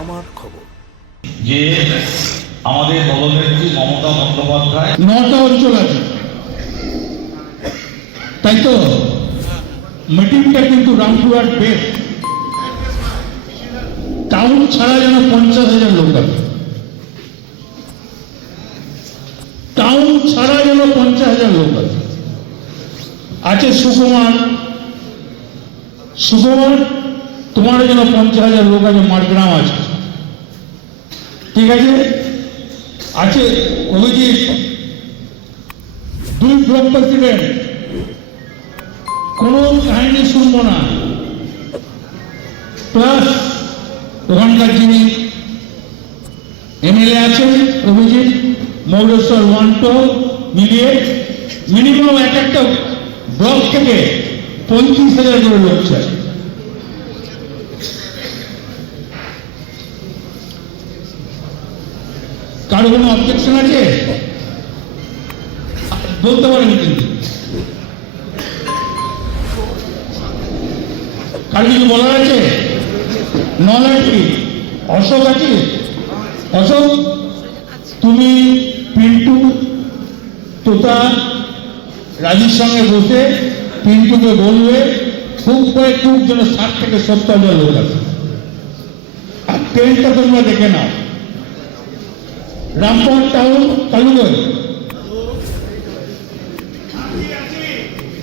আমার খবর। যে আমাদের দলনেত্রী মমতা বন্দ্যোপাধ্যায় নটা অঞ্চল আছে তাই তো? মিটিংটা কিন্তু রামপুরহাট বেশ টাউন ছাড়া যেন পঞ্চাশ হাজার লোক আছে। টাউন ছাড়া যেন পঞ্চাশ হাজার লোক আছে। আছে সুকুমার। সুকুমার তোমার যেন পঞ্চাশ হাজার লোক আছে মারগ্রাম আছে। ঠিক আছে? আছে, অভিজিৎ। দুই ব্লক প্রেসিডেন্ট। কোনো কাহিনী শুনব না। প্লাস ওখানকার যিনি এমএলএ আছেন, অভিজিৎ, মৌলেশ্বর ওয়ান টু মিলিয়ে, মিনিমাম এক একটা ব্লক থেকে পঁয়ত্রিশ হাজার করে লোক চাই কারও কোনো অবজেকশন আছে? বলতে পারেন কিন্তু। কারও কিছু বলার আছে? নলাটি অশোক আছে? অশোক, তুমি পিন্টু তোতা রাজীর সঙ্গে বসে পিন্টুকে বলবে, খুব কয়েকটু যেন ষাট থেকে সত্তর হাজার লোক আছে। আর ট্রেনটা তোমরা দেখে নাও। রামপুর টাউন, কালুগঞ্জ।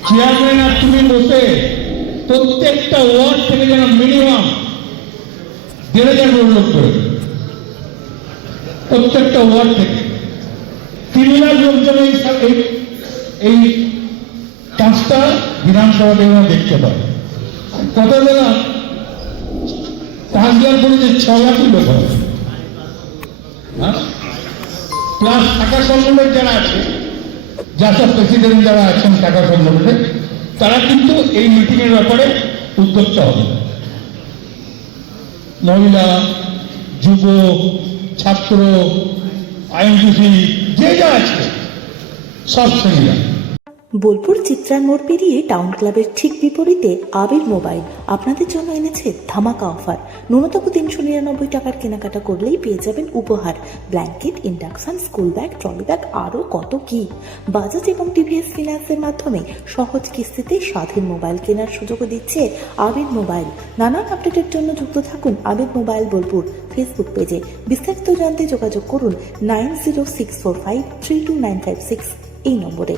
চেয়ারম্যান আর তুমি বসে প্রত্যেকটা ওয়ার্ড থেকে যেন মিনিমাম দেড় হাজার লোক করে প্রত্যেকটা ওয়ার্ড থেকে। তিন লাখ লোক যেন এই পাঁচটা বিধানসভাতে যেন দেখতে পায়। কত দিলাম পাঁচ লাখ করে যে ছ লাখই লোক হবে। হ্যাঁ? প্লাস টাকা সংগ্রহের যারা আছে সব প্রেসিডেন্ট যারা আছেন টাকা সংগ্রহের তারা কিন্তু এই মিটিংয়ের ব্যাপারে উদ্যোক্তা হবে। মহিলা, যুব, ছাত্র, আইনজীবী, যে যা আছে, সব শ্রেণীরা। বোলপুর চিত্রার মোড় পেরিয়ে টাউন ক্লাবের ঠিক বিপরীতে আবির মোবাইল। আপনাদের জন্য এনেছে ধামাকা অফার। ন্যূনতম তিনশো নিরানব্বই টাকার কেনাকাটা করলেই পেয়ে যাবেন উপহার। Blanket, induction, school bag, trolley bag আরও কত কি। বাজাজ এবং টিভিএস ফিনান্সের মাধ্যমে সহজ কিস্তিতে স্বাধীন মোবাইল কেনার সুযোগও দিচ্ছে আবির মোবাইল। নানান আপডেটের জন্য যুক্ত থাকুন আবির মোবাইল বোলপুর ফেসবুক পেজে। বিস্তারিত জানতে যোগাযোগ করুন nine zero six four five three two nine five six এই নম্বরে।